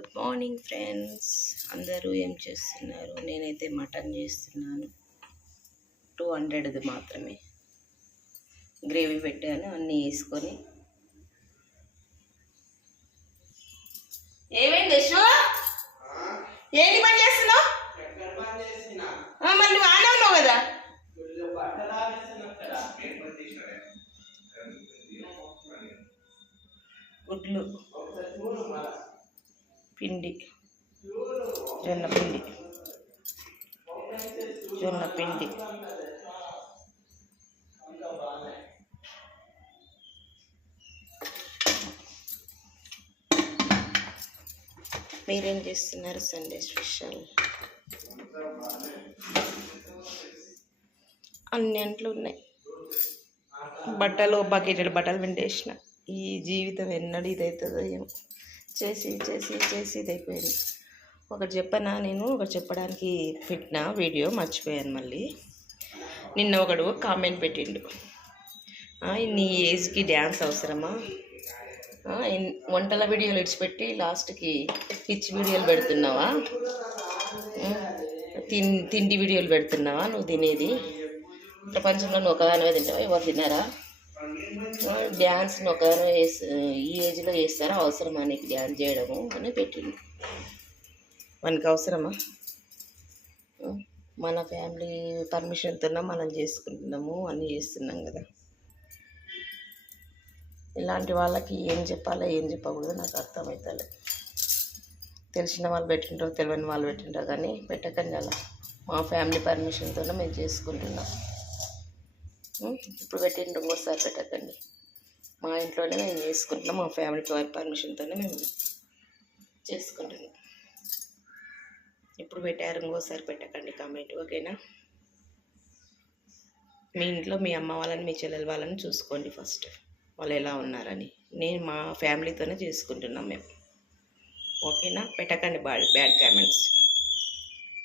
Good morning friends. అందరూ ఏం చేస్తున్నారు? నేనైతే మటన్ చేస్తున్నాను. టూ హండ్రెడ్ది మాత్రమే. గ్రేవీ పెట్టాను అన్నీ వేసుకొని. ఏమైంది యశు? ఏంటి పని చేస్తున్నావు? మరి నువ్వు ఆనే ఉన్నావు కదా? గుడ్లు. పిండి. జొన్న పిండి. జొన్న పిండి. మీరేం చేస్తున్నారు సండే స్పెషల్? అన్ని అంట్లు ఉన్నాయి. బట్టలు బకెటెడ్ బట్టలు విండేసిన ఈ జీవితం ఎన్నడూ ఇదవుతుందో ఏమో. చేసి చేసి చేసి ఇదైపోయింది ఒకటి చెప్పనా నేను? ఒకటి చెప్పడానికి పెట్టిన వీడియో మర్చిపోయాను మళ్ళీ. నిన్న ఒకడు కామెంట్ పెట్టిండు. నీ ఏజ్కి డ్యాన్స్ అవసరమా? వంటల వీడియోలు ఇడిచిపెట్టి లాస్ట్కి పిచ్చి వీడియోలు పెడుతున్నావా? తిన్ తిండి వీడియోలు పెడుతున్నావా నువ్వు తినేది? ప్రపంచంలో నువ్వు ఒకదానివే తింటావా? ఎవరు తిన్నారా? డ్యాన్స్ నువ్వు ఈ ఏజ్లో వేస్తారా అవసరమా నీకు డ్యాన్స్ చేయడము అని పెట్టిండు మనకు అవసరమా? మన ఫ్యామిలీ పర్మిషన్తోనే మనం చేసుకుంటున్నాము అన్నీ చేస్తున్నాం కదా. ఇలాంటి వాళ్ళకి ఏం చెప్పాలో ఏం చెప్పకూడదు నాకు అర్థమవుతుంది తెలిసిన వాళ్ళు పెట్టింటారో తెలియని వాళ్ళు పెట్టింటారో కానీ పెట్టకండి అలా. మా ఫ్యామిలీ పర్మిషన్తోనే మేము చేసుకుంటున్నాం. ఇప్పుడు పెట్టండి ఇంకోసారి పెట్టకండి. మా ఇంట్లోనే మేము చేసుకుంటున్నాం మా ఫ్యామిలీ పర్మిషన్తోనే మేము చేసుకుంటున్నాం. ఇప్పుడు పెట్టారు ఇంకోసారి పెట్టకండి కామెంట్ ఓకేనా? మీ ఇంట్లో మీ అమ్మ వాళ్ళని మీ చెల్లెల వాళ్ళని చూసుకోండి ఫస్ట్ వాళ్ళు ఎలా ఉన్నారని. నేను మా ఫ్యామిలీతోనే చేసుకుంటున్నాం మేము. ఓకేనా? పెట్టకండి బ్యాడ్ బ్యాడ్ కామెంట్స్